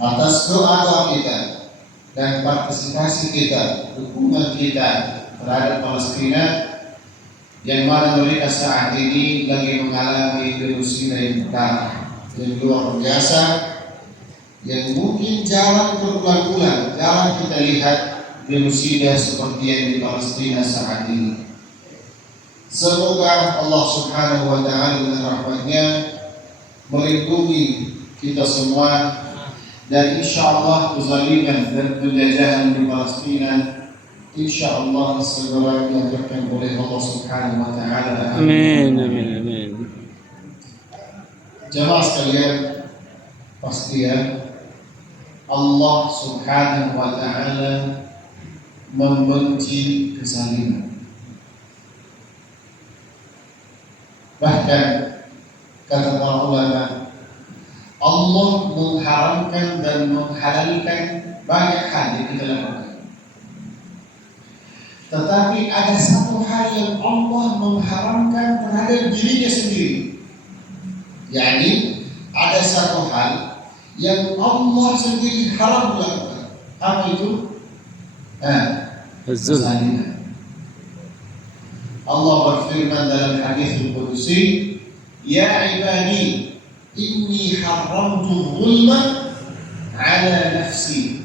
atas doa kita dan partisipasi kita, dukungan kita terhadap Palestina yang mana mereka saat ini lagi mengalami genosida yang parah, yang luar biasa, yang mungkin jarang berulang-ulang, jarang kita lihat genosida seperti yang di Palestina saat ini. Semoga Allah Subhanahu wa Ta'ala dengan rahmatnya melindungi kita semua, dan insyaallah kezaliman dan penjajahan di Palestina insyaallah segera dihadirkan oleh Allah Subhanahu wa Ta'ala. Amin, amin, amin. Jemaah sekalian, pasti ya, Allah Subhanahu wa Ta'ala membenci kezaliman. Bahkan kata para ulama, Allah mengharamkan dan menghalalkan banyak hal yang kita lakukan. Tetapi ada satu hal yang Allah mengharamkan terhadap dirinya sendiri. yakni ada satu hal yang Allah sendiri haram melakukan. Apa itu? Kezaliman. Allah berfirman dalam hadis al-Qudsi, "Ya ibadi, inni haramtu zulma ala nafsi."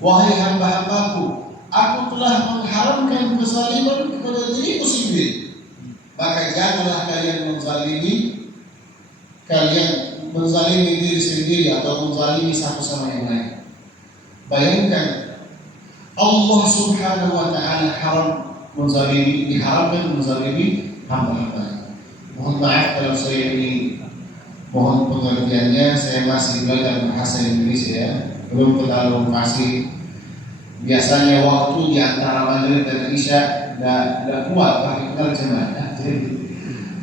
Wahai hamba-hambaku, aku telah mengharamkan kezaliman kepada diriku sendiri. Maka janganlah kalian menzalimi diri sendiri atau menzalimi satu sama yang lain. Bayangkan, Allah Subhanahu wa Ta'ala diharamkan menzalimi hamba-hamba. Mohon maaf kalau saya ini mohon pengertiannya, saya masih belajar bahasa Indonesia ya, belum terlalu fasih. Biasanya waktu di antara maghrib dan isya tidak kuat pakai penerjemah.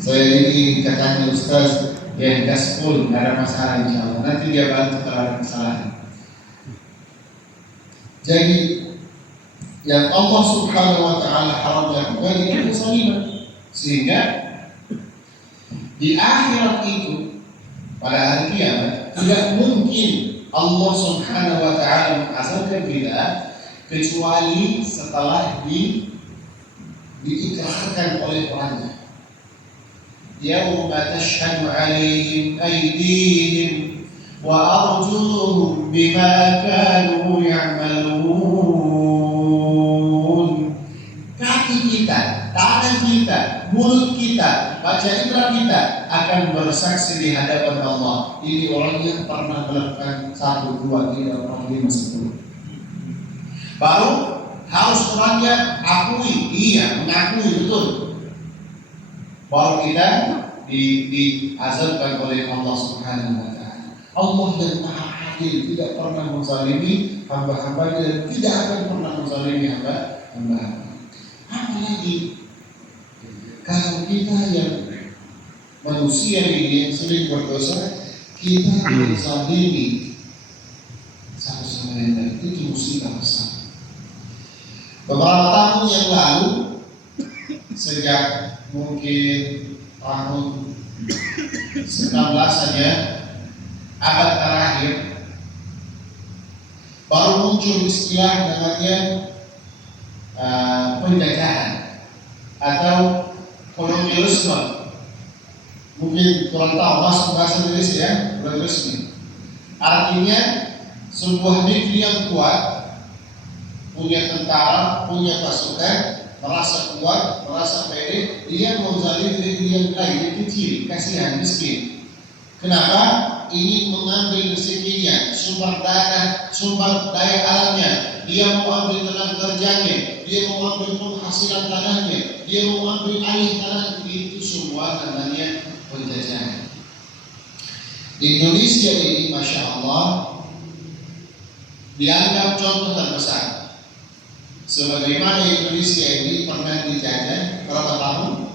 Saya ini katanya Ustaz yang gaspol, tidak ada masalah insyaallah. Nanti dia bantu kalau ada kesalahan. Jadi yang Allah Subhanahu wa Ta'ala haram lakukan itu kezaliman, sehingga di akhirat itu pada hari kiamat tidak mungkin Allah Subhanahu wa Ta'ala mengazabkan kita kecuali setelah diikrarkan oleh orangnya. Yauma tashhadu 'alaihim aydihim wa arjuluhum bima kanu ya'malun. Kaki kita, tangan kita, mulut kita, baca indera kita akan bersaksi di hadapan Allah. Ini orang yang pernah melakukan 1, 2, 3, 4, 5, 10. Baru harus orangnya akui, iya mengakui betul. Baru kita diazabkan oleh Allah Subhanahu wa Ta'ala. Allah yang Maha Adil tidak pernah menzalimi hamba-hambanya dan tidak akan pernah menzalimi hamba-hamba. Apalagi kalau kita yang manusia ini yang sering berdosa, kita menzalimi satu sama yang lain, itu musibah besar. Beberapa tahun yang lalu, sejak mungkin tahun 19-an ya, abad terakhir, baru muncul istilah namanya penjajahan atau kolonialisme. Mungkin kurang tahu masuk bahasa Indonesia ya, kolonialisme. Artinya sebuah negeri yang kuat, punya tentara, punya pasukan, merasa kuat, merasa pede, dia menzalimi negeri yang lain, yang kecil, kasihan, miskin. Kenapa? Ingin mengambil rezekinya, sumber daya alamnya, dia mau ambil tenaga kerjanya, dia mau ambil penghasilan tanahnya, dia mau ambil alih tanah. Itu semua namanya penjajahan. Indonesia ini, masya Allah, dianggap contoh terbesar. Sebagaimana Indonesia ini pernah dijajah berapa tahun?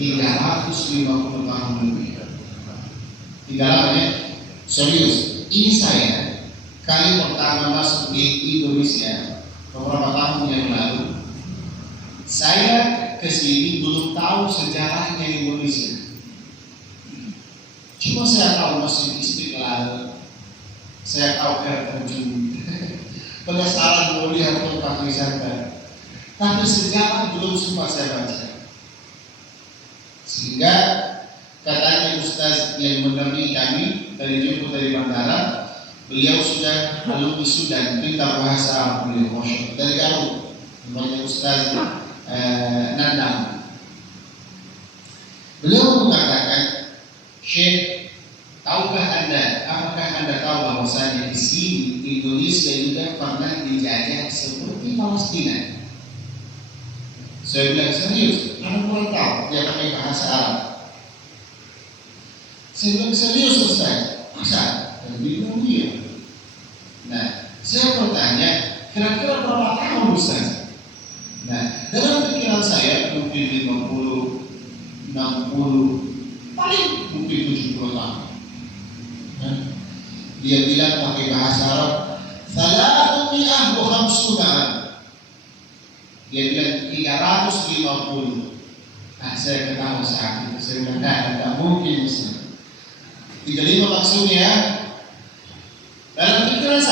350 tahun lebih. Tidak ya? Serius. Ini saya kali pertama masuk di Indonesia beberapa tahun yang lalu. Saya kesini belum tahu sejarahnya Indonesia. Cuma saya tahu Masjid Istiqlal, Saya tahu terjun. Penasaran mau lihat tempat wisata, tapi sejarah belum sempat saya baca. Sehingga katanya Ustaz yang mendampingi kami dari jemput dari bandara, beliau sudah alumni Sudan, pintar bahasa Arab beliau, dari Garut, namanya Ustaz Nandang. Beliau mengatakan, Syekh, tahukah Anda, apakah Anda tahu bahwasanya di sini Indonesia juga pernah dijajah seperti Palestina? Saya bilang serius, Anda kurang tahu, dia pakai bahasa Arab. Saya bilang serius Ustaz, masa? Dan bingung dia. Nah, saya bertanya, kira-kira berapa tahun Ustaz? Nah, dalam pikiran saya mungkin 50, 60, paling mungkin 70 tahun. Nah, dia bilang pakai bahasa Arab, Salatun wa khamsuna. Dia bilang 350. Nah, saya ketawa saat itu. Saya bilang, tidak mungkin Ustaz. 35 maksudnya. Dalam pikiran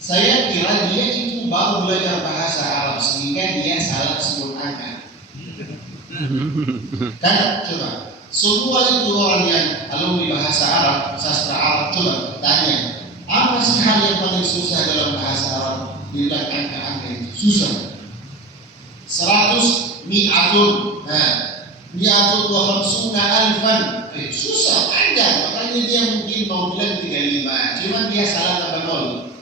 saya kira dia itu baru belajar bahasa Arab sehingga dia salah sebut angka. Kan coba, semua itu orang yang alumni bahasa Arab, sastra Arab, coba tanya, apa sih hal yang paling susah dalam bahasa Arab? Dia angka-angka itu susah. 100 mi'atun, mi'atun wa khamsuna alfan, susah, panjang. Makanya dia mungkin mau bilang 35, cuma dia salah tambah 0.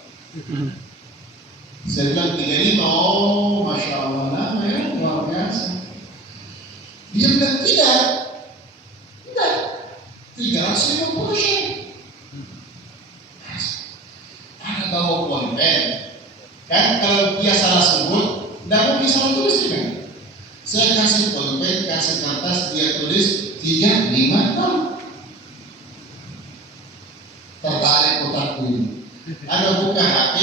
Saya bilang 35, oh Masya Allah, nama ya, luar biasa. Dia bilang tidak, 350 Syekh. Ada bawa pulpen, kan kalau dia salah sebut, tidak mungkin salah tulis juga. Saya kasih pulpen, kasih kertas, dia tulis 3, 5, 6. Terbalik otakku ini. Anda buka HP,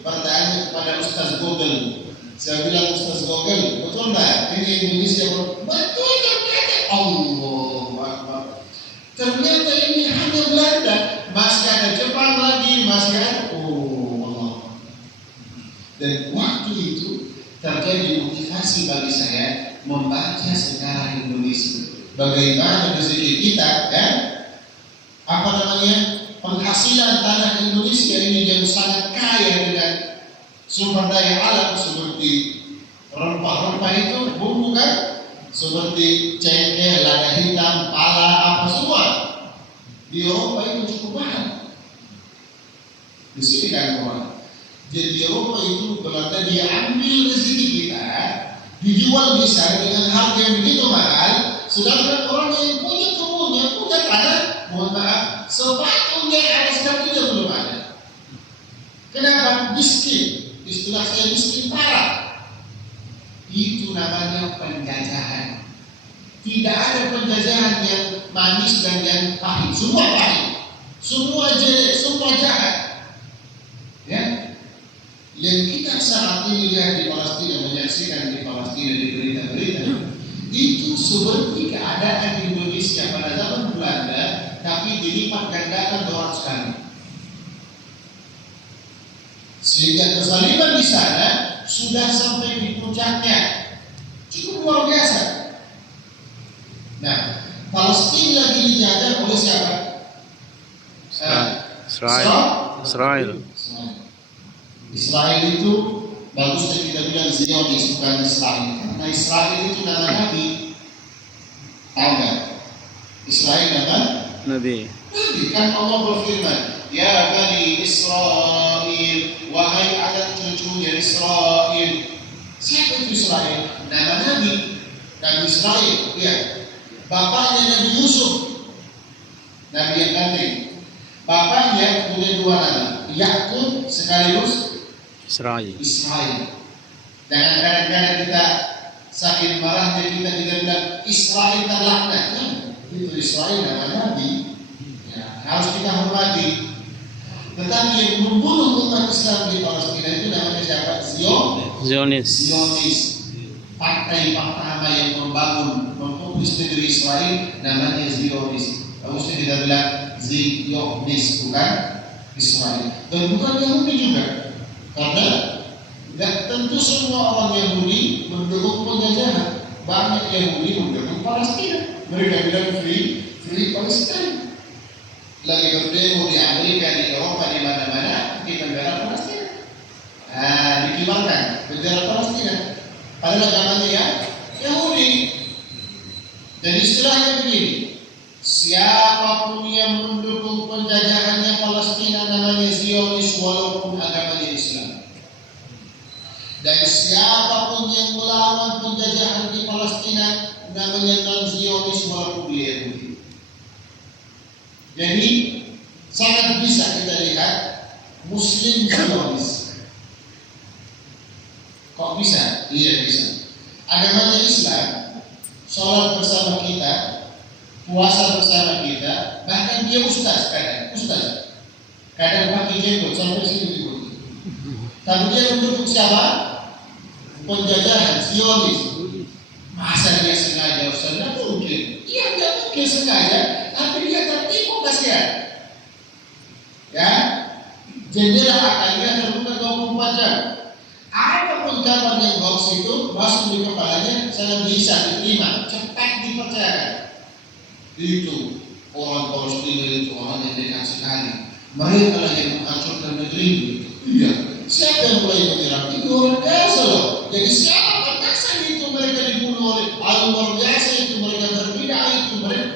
bertanya kepada Ustaz Google. Saya bilang, Ustaz Google, betul enggak? Ini Indonesia, betul ternyata. Allah Akbar. Ternyata ini hanya Belanda. Masih ada Jepang lagi, masih ada. Oh Allah. Dan waktu itu terjadi motivasi bagi saya membaca sejarah Indonesia. Bagaimana rezeki kita, kan? Apa namanya? Penghasilan tanah Indonesia ini yang sangat kaya dengan sumber daya alam seperti rempah-rempah itu, bumbu kan, seperti cengkeh, lada hitam, pala, apa semua. Di Eropa itu cukup mahal. Di sini kan orang. Jadi di Eropa itu Belanda dia ambil rezeki kita, dijual bisa dengan harga yang begitu mahal, sedangkan orang yang punya kebun, yang punya tanah, mohon maaf, sepatunya ada sepatunya belum ada. Kenapa? Miskin. Istilah saya miskin parah. Itu namanya penjajahan. Tidak ada penjajahan yang manis dan yang pahit. Semua pahit, semua jelek, semua jahat. Ya, yang kita saat ini lihat di Palestina, menyaksikan di Palestina di berita-berita, itu seperti keadaan Indonesia pada zaman Belanda, tapi dilipat gandakan 200 kali. Sehingga kezaliman di sana sudah sampai di puncaknya, cukup luar biasa. Nah, Palestina lagi dijajah oleh siapa? Israel. Israel itu bagusnya kita bilang Zionis, bukan Israel. Karena Israel itu nama Nabi. Tahu nggak? Israel nama Nabi. Kan Allah berfirman, Ya Bani Israel, wahai anak cucunya Israel. Siapa itu Israel? Nama Nabi. Nabi Israel, ya. Bapaknya Nabi Yusuf, Nabi yang kafir. Bapaknya punya 2 nama, Yakub sekaligus Israel. Jangan kadang-kadang kita saking marahnya kita bilang Israel terlaknat, kan? Itu Israel nama Nabi, ya, harus kita hormati. Tetapi yang membunuh umat Islam di Palestina itu namanya siapa? Zionis. Partai pertama yang mempublis negeri Israel namanya Zionis. Harusnya kita bilang Zionis, bukan Israel. Dan bukan Yahudi juga, karena nggak tentu semua orang Yahudi mendukung penjajahan. Banyak Yahudi mendukung Palestina. Mereka bilang free Palestina. Lagi berdemo di Amerika, di Eropa, di mana-mana di negara Palestina. Dikibarkan bendera Palestina. Padahal zamannya ya Yahudi. Dan istilahnya begini, siapapun yang mendukung penjajahannya Palestina namanya Zionis walaupun agamanya Islam. Dan siapapun yang melawan penjajahan di Palestina namanya non-Zionis walaupun dia Yahudi. Jadi sangat bisa kita lihat Muslim Zionis. Kok bisa? Iya bisa. Agamanya Islam, sholat bersama kita, puasa bersama kita, bahkan dia ustaz kadang pakai jenggot sampai sini juga. Tapi dia mendukung siapa? Penjajahan Zionis. Masa dia sengaja ustaz? Tidak mungkin. Iya tidak mungkin sengaja, tapi dia tertipu kasihan. Ya, jendela akalnya terbuka 24 jam. Apapun kabar yang hoax itu masuk di kepalanya sangat bisa diterima, cepat dipercayakan. Itu orang Palestina itu orang yang dekat sekali. Mereka lah yang menghancurkan negeri itu. Iya, siapa yang mulai menyerang itu orang biasa loh. Jadi siapa batasan itu mereka dibunuh oleh luar biasa itu mereka berbeda itu mereka.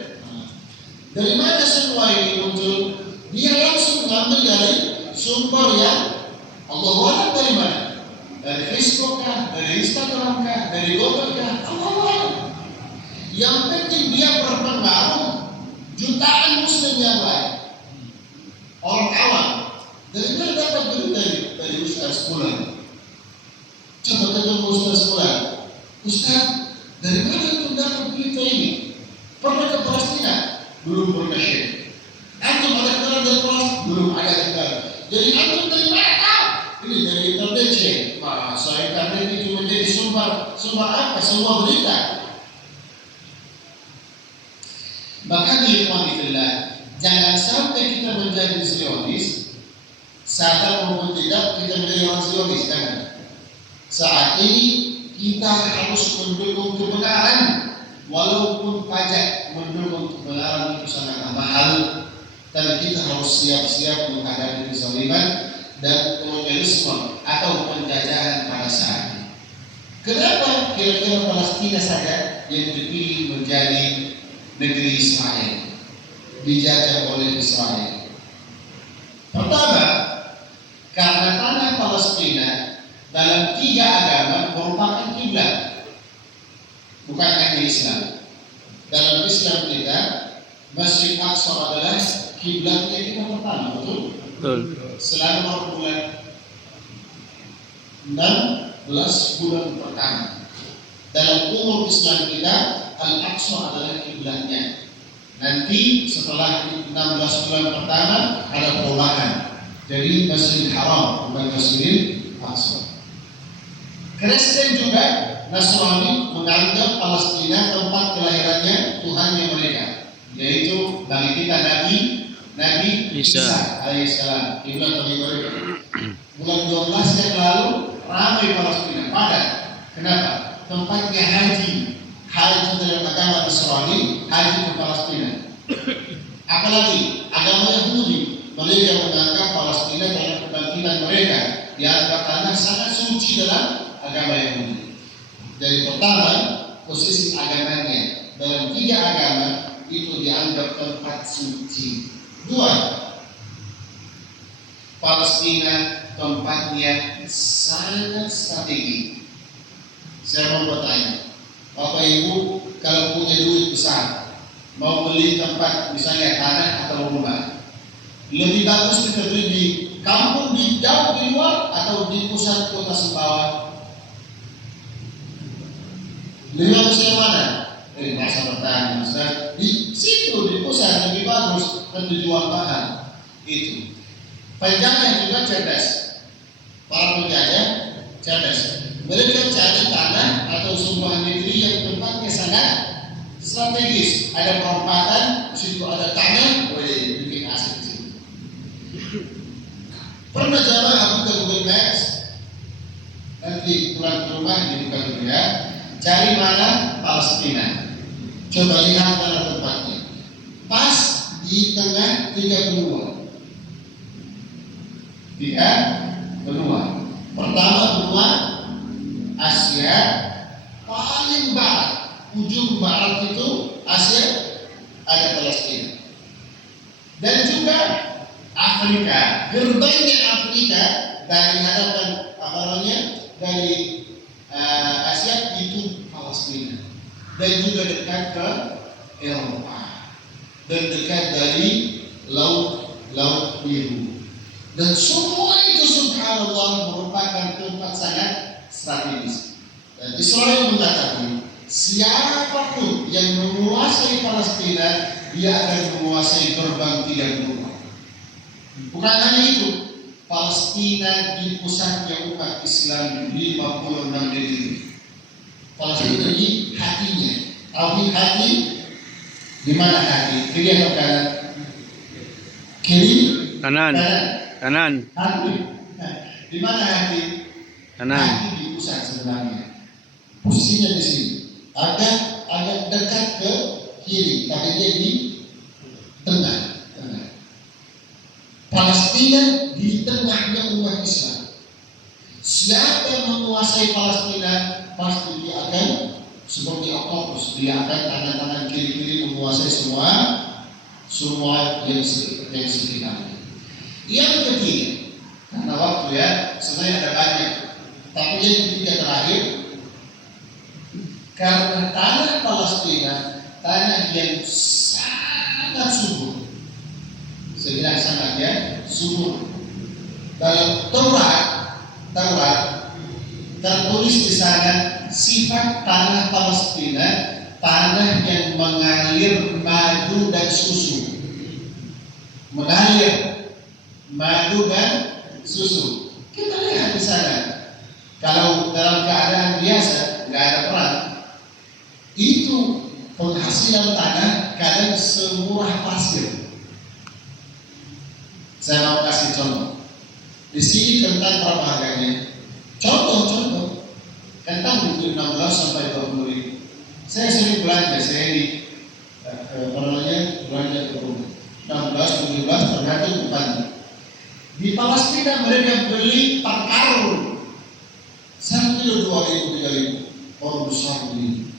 Dari mana semua ini muncul? Dia langsung mengambil dari sumber yang Allah wadah dari mana? Dari Facebook kah, dari Instagram kah, dari Google kah, Allah. Yang penting dia berpengaruh jutaan Muslim yang lain. Orang awam dari mana dapat berita dari Ustaz Fulan? Coba ketemu Ustaz Fulan. Ustaz, dari mana itu dapat berita ini? Pernah ke Palestina? Belum pernah share. Antum ada kenal dari Palestina? Belum ada kenal. Jadi antum dari mana tahu? Ini dari internet cek. Saya internet itu menjadi sumber apa? Semua berita. Maka ikhwanillah, jangan sampai kita menjadi Zionis, sadar maupun tidak kita menjadi orang Zionis, jangan. Saat ini kita harus mendukung kebenaran, walaupun pajak mendukung kebenaran itu sangat mahal, tapi kita harus siap-siap menghadapi kezaliman dan kolonialisme atau penjajahan pada saat ini. Kenapa kira-kira Palestina saja yang dipilih menjadi negeri Israel, dijajah oleh Israel? Pertama, karena tanah Palestina dalam 3 agama merupakan kiblat, bukan hanya Islam. Dalam Islam kita, Masjid Aqsa adalah kiblatnya kita pertama, betul? Betul. Selama bulan 16 bulan pertama dalam umur Islam kita, Al-Aqsa adalah kiblatnya. Nanti setelah 16 bulan pertama ada perubahan, jadi Masjidil Haram bukan Masjidil Aqsa. Kristen juga Nasrani menganggap Palestina tempat kelahirannya Tuhannya mereka, yaitu bagi kita Nabi Isa alaihissalam. Kiblat bagi mereka. Bulan 12 yang lalu ramai Palestina, padat. Kenapa? Tempatnya haji dalam agama Nasrani, haji ke Palestina. Apalagi agama Yahudi, mereka menganggap Palestina dalam kebangkitan mereka, dianggap tanah sangat suci dalam agama Yahudi. Jadi pertama, posisi agamanya dalam 3 agama itu dianggap tempat suci. 2, Palestina tempatnya sangat strategi. Saya mau bertanya, Bapak Ibu kalau punya duit besar, mau beli tempat misalnya tanah atau rumah, lebih bagus kita beli di kampung di jauh di luar atau di pusat kota Sumbawa? Lebih bagus yang mana? Masa bertanya, di situ di pusat lebih bagus dan dijual mahal. Itu penjajah juga cerdas, para penjajah cerdas. Mereka cari tanah atau sebuah negeri yang tempatnya sangat strategis, ada perempatan, di situ ada tanah, boleh bikin asik di situ. rumah dibuka dulu ya. Cari mana Palestina. Coba lihat mana tempatnya. Pas di tengah tiga benua. Tiga benua. Pertama benua Asia paling barat, ujung barat itu Asia ada Palestina. Dan juga Afrika, gerbangnya Afrika dari hadapan dari Asia itu Palestina. Dan juga dekat ke Eropa dan dekat dari laut biru. Dan semua itu subhanallah merupakan tempat sangat strategis. Dan Israel mengatakan siapapun yang menguasai Palestina, dia akan menguasai gerbang tiga benua. Bukan hanya itu, Palestina di pusatnya umat Islam 56 negeri. Palestina di hatinya. Tahu hati? Di mana hati? Kiri atau kanan? Kiri? Kanan. Kanan. Hati. Di mana hati? Kanan. Hati di pusat sebenarnya. Posisinya di sini. Agak dekat ke kiri, tapi dia di tengah. Palestina di tengahnya umat Islam. Siapa yang menguasai Palestina, pasti dia akan seperti oktopus, dia akan tangan-tangan kiri-kiri menguasai semua yang sekitarnya. Yang ketiga, karena waktu ya, sebenarnya ada banyak, tapi yang ketiga terakhir, karena tanah Palestina tanah yang sangat subur. Saya bilang sangat ya, subur. Dalam Taurat tertulis di sana sifat tanah Palestina, tanah yang mengalir madu dan susu. Mengalir madu dan susu. Kita lihat di sana. Kalau dalam keadaan biasa, nggak ada perang, itu penghasilan tanah kadang semurah pasir. Saya mau kasih contoh. Di sini kentang berapa harganya? Contoh. Kentang mungkin 16 sampai 20 ribu. Saya sering belanja, saya di belanja ke rumah. 16, 17 tergantung tempatnya. Di Palestina mereka beli per karung. 1 kilo 2 ribu, 3 ribu. Orang besar begini.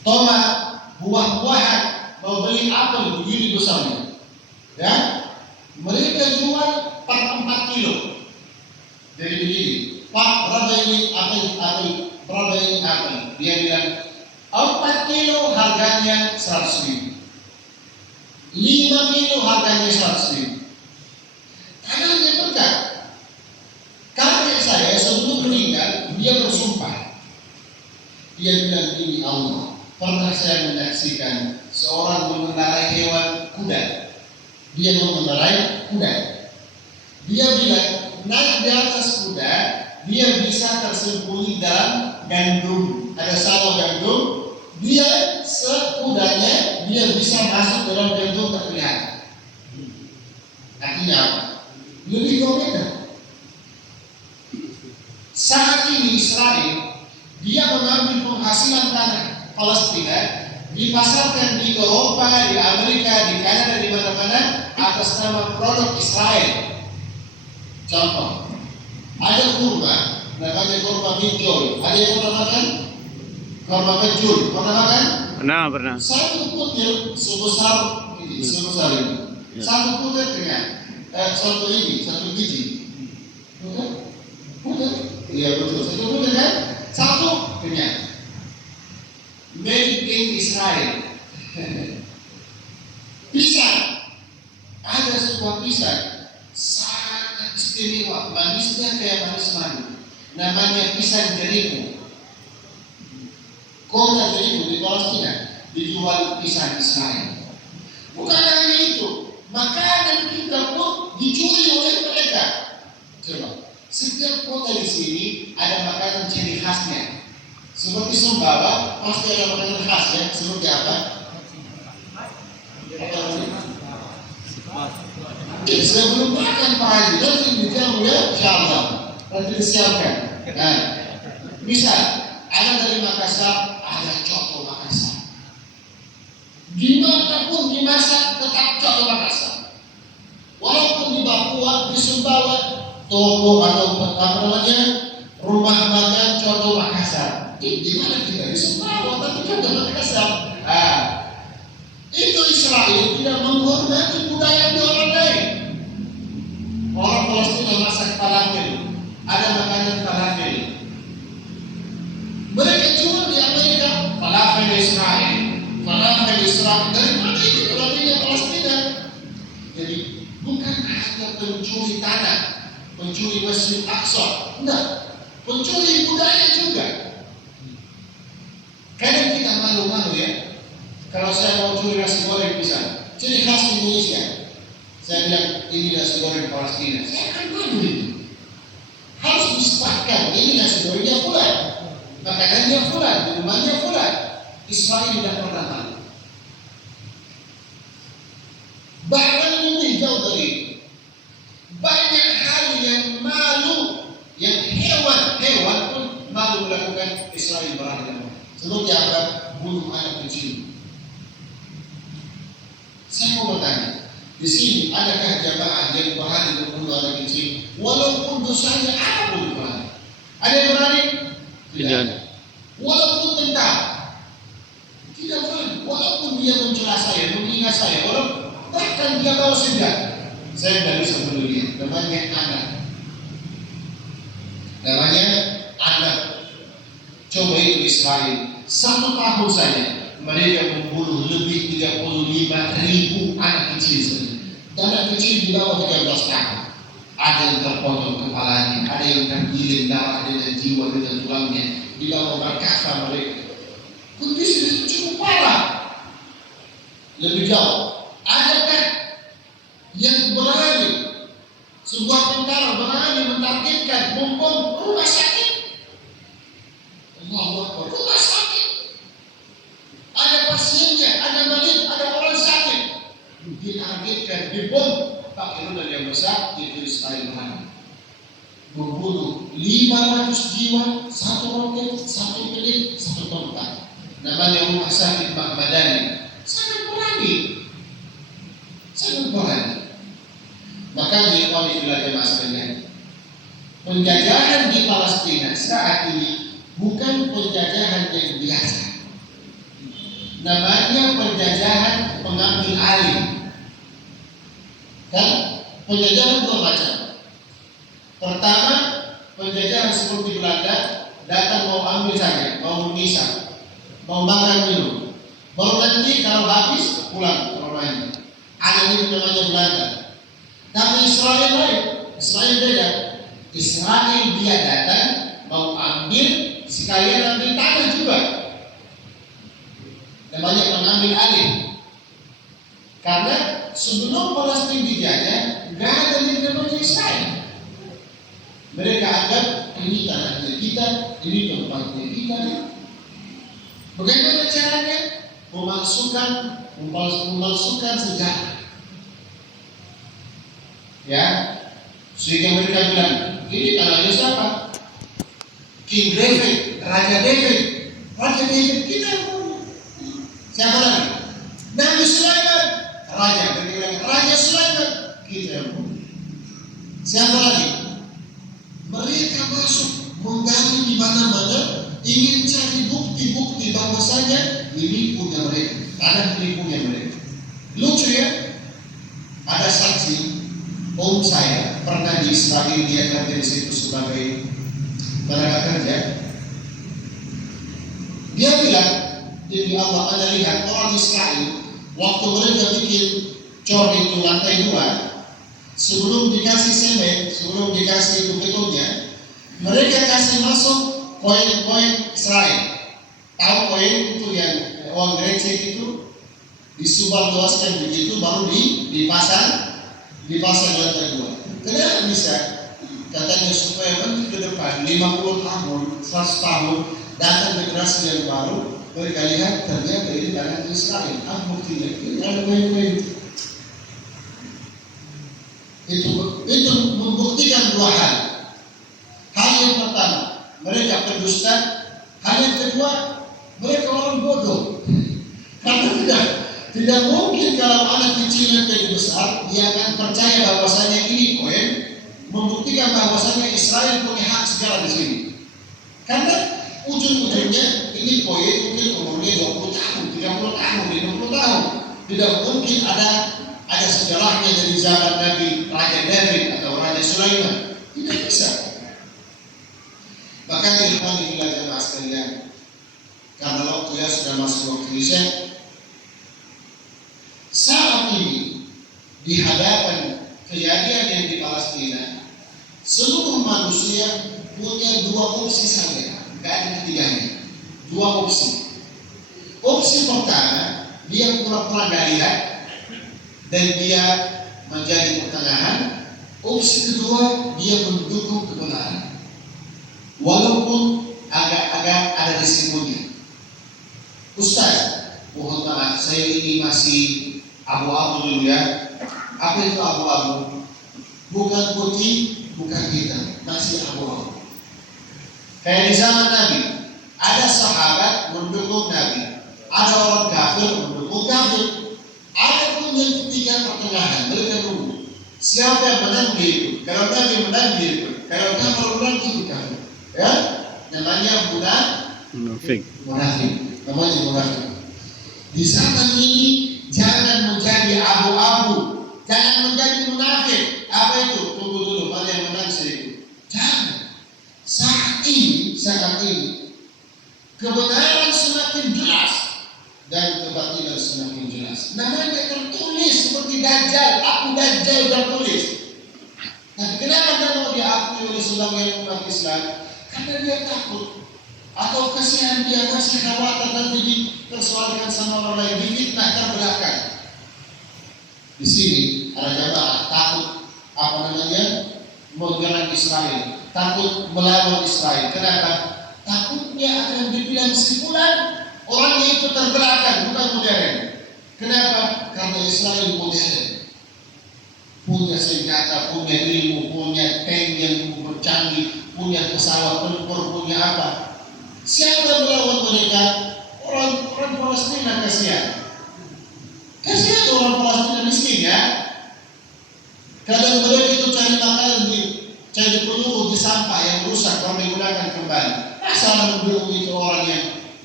Tomat, buah-buahan, mau beli apel begini besarnya. Ya, mereka jual per 4 kilo. Jadi begini, Pak, berapa ini apel, berapa ini apel? Dia bilang 4 kilo harganya 100 ribu, 5 kilo harganya 100 ribu. Tanahnya berkah. Kakek saya sebelum meninggal, dia bersumpah. Dia bilang ini Allah. Pernah saya menyaksikan seorang mengendarai hewan kuda. Dia mengendarai kuda. Dia bilang naik di atas kuda, dia bisa tersembunyi dalam gandum. Ada sawah gandum, dia sekudanya dia bisa masuk dalam gandum terlihat. Artinya apa? Lebih komentar. Saat ini Israel dia mengambil penghasilan tanah Palestina, dipasarkan di Eropa, di Amerika, di Kanada, di mana-mana atas nama produk Israel. Contoh, ada kurma, namanya kurma binjol. Ada yang pernah makan? Kurma binjol, pernah makan? Pernah. Satu butir sebesar ini. Ya. Satu butir dengan satu biji. Butir? Iya betul. Satu butir kan? Satu kenyang. Made in Israel. Pisang, ada sebuah pisang sangat istimewa, manisnya kayak manis madu. Namanya pisang Jericho. Kota Jericho di Palestina dijual pisang Israel. Bukan hanya itu, makanan kita pun dicuri oleh mereka. Coba, setiap kota di sini ada makanan ciri khasnya. Seperti Sumbawa, pasti ada makanan khas ya. Seperti apa? Saya belum makan Pak Haji, nanti dikamu ya, insyaAllah. Nanti disiapkan. Nah, Misal, ada dari Makassar, ada coto Makassar. Dimanapun dimasak tetap coto Makassar. Walaupun di Papua, di Sumbawa, toko atau apa namanya rumah makan coto Makassar. Di mana kita di Sumbawa tapi coto Makassar. Itu Israel tidak menghormati budaya di orang lain. Orang Palestina masak falafel, ada makanan falafel. Mereka jual di Amerika falafel Israel, falafel Israel. Dari mana itu falafelnya Palestina? Jadi bukan hanya pencuri tanah, pencuri Masjid Aqsa, enggak, pencuri budaya juga. Kadang kita malu-malu ya. Kalau saya mau curi nasi goreng bisa, ciri khas Indonesia. Saya bilang ini nasi goreng Palestina. Saya akan malu itu. Harus disepakkan ini nasi gorengnya Fulan, makanannya Fulan, minumannya Fulan. Israel tidak pernah malu. Bahkan lebih jauh dari itu. Banyak hal yang malu, yang hewan pun malu melakukan Israel berada. Seperti apa? Bunuh anak kecil. Saya mau bertanya, di sini adakah jamaah yang berani membunuh anak kecil, walaupun dosanya apapun berani? Ada yang berani? Tidak. Walaupun tentang, tidak berani. Walaupun dia mencela saya, menghina saya, walaupun bahkan dia bawa senjata, saya tidak bisa bunuh dia. Namanya anak. Namanya anak. Coba itu Israel, 1 tahun saja mereka membunuh lebih 35.000 anak kecil saja. Anak kecil di bawah 13 tahun. Ada yang terpotong kepalanya, ada yang tergiling darah dengan jiwa dengan tulangnya di bawah berkasa mereka. Kondisi itu cukup parah. Lebih jauh, adakah yang berani, sebuah tentara berani mentargetkan membom rumah sakit? Allahu Akbar, rumah sakit. Ada pasiennya, ada marid, ada orang sakit. Ditargetkan, dibom, pakai rudal yang besar, itu Israel berani. Membunuh 500 jiwa, 1 roket, 1 pelik, 1 tongkat. Namanya rumah sakit Madani. Sangat berani. Sangat berani. Maka diikhwani fillah jemaah sekalian, penjajahan di Palestina saat ini bukan penjajahan yang biasa. Namanya penjajahan pengambil alih. Kan? Penjajahan 2 macam. Pertama, penjajahan seperti Belanda, datang mau ambil saja, mau memisah, mau makan minum. Baru nanti kalau habis pulang ke rumahnya. Ada ini namanya Belanda. Tapi Israel lain, Israel beda. Israel dia datang mau ambil, sekalian ambil tanah juga. Namanya pengambil alih. Karena sebelum Palestina dijajah, nggak ada yang namanya Israel. Mereka anggap ini tanahnya kita, ini tempatnya kita. Bagaimana caranya? Memalsukan sejarah. Ya, sehingga mereka bilang ini tanahnya siapa? King David, Raja David. Raja David kita yang punya. Siapa lagi? Nabi Sulaiman, Raja. Mereka bilang Raja Sulaiman kita yang punya. Siapa lagi? Mereka masuk menggali di mana-mana, ingin cari bukti-bukti bahwasanya ini punya mereka, tanah ini punya mereka. Lucu ya? Ada saksi. Om saya pernah di Israel, dia kerja di situ sebagai tenaga kerja. Dia bilang, jadi Allah ada lihat orang Israel waktu mereka bikin cor itu lantai 2, sebelum dikasih semen, sebelum dikasih betonnya, mereka kasih masuk koin-koin Israel. Tahu koin itu yang uang receh itu disubar luaskan begitu, baru dipasang lantai 2. Kenapa bisa? Katanya supaya nanti ke depan 50 tahun, 100 tahun datang generasi yang baru, mereka lihat ternyata ini tanah Israel. Apa buktinya? Ini ada koin-koin. Itu membuktikan 2 hal. Hal yang pertama, mereka pendusta Tidak mungkin kalau anak kecil yang jadi besar, dia akan percaya bahwasanya ini koin, membuktikan bahwasanya Israel punya hak segala di sini. Karena ujung-ujungnya ini koin mungkin umurnya 20 tahun, 30 tahun, 50 tahun. Tidak mungkin ada sejarahnya dari zaman Nabi Raja David atau Raja Sulaiman. Tidak bisa. Makanya ikhwani fillah jemaah sekalian, karena waktunya sudah masuk waktu Isya, saat ini di hadapan kejadian yang di Palestina, seluruh manusia punya dua opsi saja, tidak ada ketiganya. Dua opsi. Opsi pertama, dia pura-pura gak lihat dan dia menjadi pertengahan. Opsi kedua, dia mendukung kebenaran, walaupun agak-agak ada risikonya. Ustaz, mohon maaf, saya ini masih abu-abu dulu ya. Apa itu abu-abu? Bukan putih, bukan hitam, masih abu-abu. Kayak di zaman Nabi, ada sahabat mendukung Nabi, ada orang kafir mendukung kafir. Ada pun yang ketiga pertengahan, mereka nunggu. Siapa yang menang dia ikut. Kalau Nabi menang dia ikut. Kalau kafir menang dia ikut kafir. Ya, namanya munafik. Namanya munafik. Di zaman ini jangan menjadi abu-abu, jangan menjadi munafik. Apa itu? Tunggu dulu, mana yang menang saya ikut. Jangan. Saat ini kebenaran semakin jelas dan kebatilan semakin jelas. Namanya tertulis seperti Dajjal. Aku Dajjal tertulis. Tapi kenapa dia mau diakui oleh sebagian umat Islam? Karena dia takut atau kasihan, dia masih khawatir nanti dipersoalkan sama orang lain, difitnah terbelakang. Di sini ada jamaah takut menyerang Israel, takut melawan Israel. Kenapa? Takutnya akan dibilang simpulan orangnya itu terbelakang, bukan modern. Kenapa? Karena Israel modern, punya senjata, punya ilmu, punya tank yang bercanggih, punya pesawat tempur, punya apa? Siapa melawan mereka? Orang Palestina kasihan. Kasihan orang Palestina miskin ya. Kadang mereka itu cari makanan cari peluru di sampah yang rusak, kalau digunakan kembali. Asal mendukung itu orang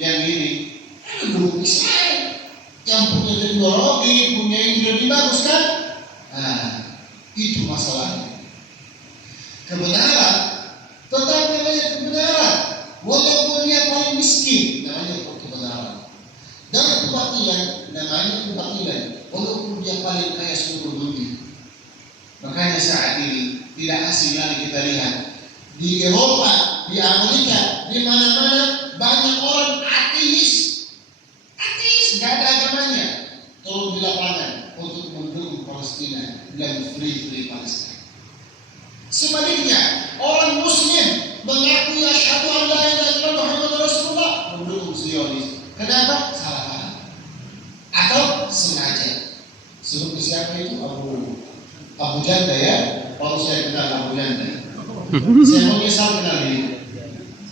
yang ini. Mendukung Israel yang punya teknologi, punya ide lebih bagus kan? Nah, itu masalahnya. Kebenaran tetap namanya kebenaran, walaupun dia paling miskin, namanya kebenaran. Dan kebatilan namanya kebatilan, walaupun dia paling kaya seluruh dunia. Makanya saat ini tidak asing lagi kita lihat di Eropa, di Amerika, di mana-mana banyak orang ateis, nggak ada agamanya, turun di lapangan untuk mendukung Palestina dan free Palestina. Sebaliknya, orang Muslim mengakui asyhadu an la ilaha illallah Muhammadur Rasulullah, mendukung Zionis. Kenapa? Salah paham atau sengaja. Seperti siapa itu? Abu Janda ya. Kalau saya kenal Abu Janda, saya menyesal kenal dia.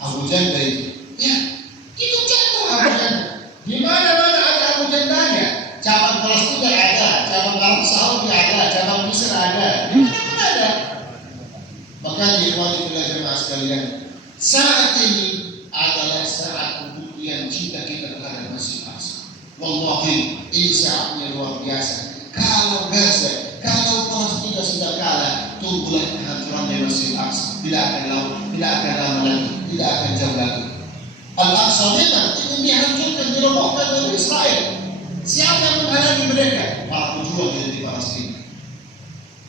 Abu Janda itu, ya, itu contoh Abu Janda. Di mana-mana ada Abu Jandanya. Cabang Palestina ada, cabang Arab Saudi ada, cabang Mesir ada. Di mana-mana ada. Makanya ikhwani fillah jemaah sekalian, saat ini adalah saat pembuktian cinta kita terhadap Masjid Aqsa. Wallahi, ini saatnya luar biasa. Kalau Gaza, kalau Palestina sudah kalah, tunggulah kehancurannya Masjid Aqsa. Tidak akan lama lagi, tidak akan jauh lagi. Al-Aqsa memang ingin dihancurkan, dirobohkan oleh Israel. Siapa yang menghalangi mereka? Para pejuang yang di Palestina.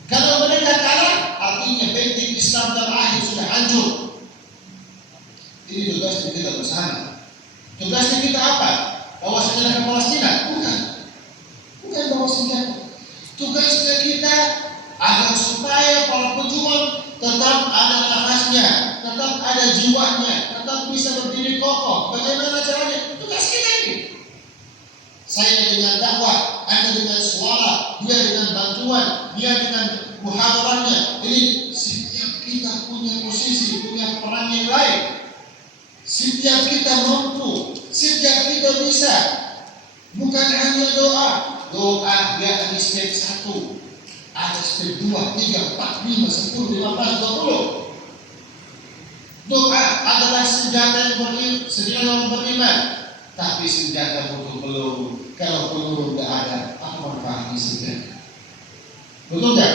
Kalau mereka kalah, artinya benteng Islam terakhir sudah hancur. Ini tugasnya kita bersama. Tugasnya kita apa? Bawa senjata ke Palestina? Bukan bawa senjata. Tugasnya kita agar supaya para pejuang tetap ada nafasnya, tetap ada jiwanya, tetap bisa berdiri kokoh. Bagaimana caranya? Tugas kita ini. Saya dengan dakwah, Anda dengan suara, dia dengan bantuan, dia dengan muhadarahnya. Ini setiap kita punya posisi, punya peran yang lain. Setiap kita mampu, setiap kita bisa. Bukan hanya doa doa dia ada step 1, ada step 2, 3, 4, 5, 10, 15, 20. Doa adalah senjata yang beriman, tapi senjata butuh peluru. Kalau peluru tidak ada, apa manfaatnya senjata? Betul tak?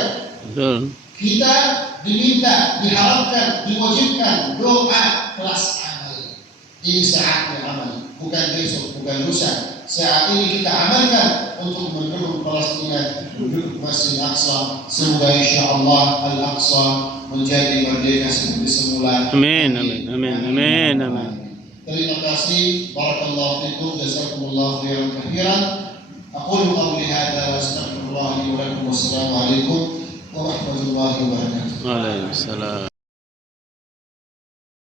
Betul. Kita diminta, diharapkan, diwajibkan doa kelas amal. Ini saatnya amal, bukan besok, bukan lusa. Saat ini kita amalkan untuk mendukung Palestina, mendukung Masjid Al-Aqsa. Semoga insyaAllah Al-Aqsa menjadi merdeka seperti semula. Amin, amin, amin, amin, amin. Terima kasih. Barakallahu fikum. Jazakumullah khairan katsiran. Aqulu qawli hadza wa astaghfirullah li wa lakum. Wassalamu alaikum warahmatullahi wabarakatuh. Waalaikumsalam.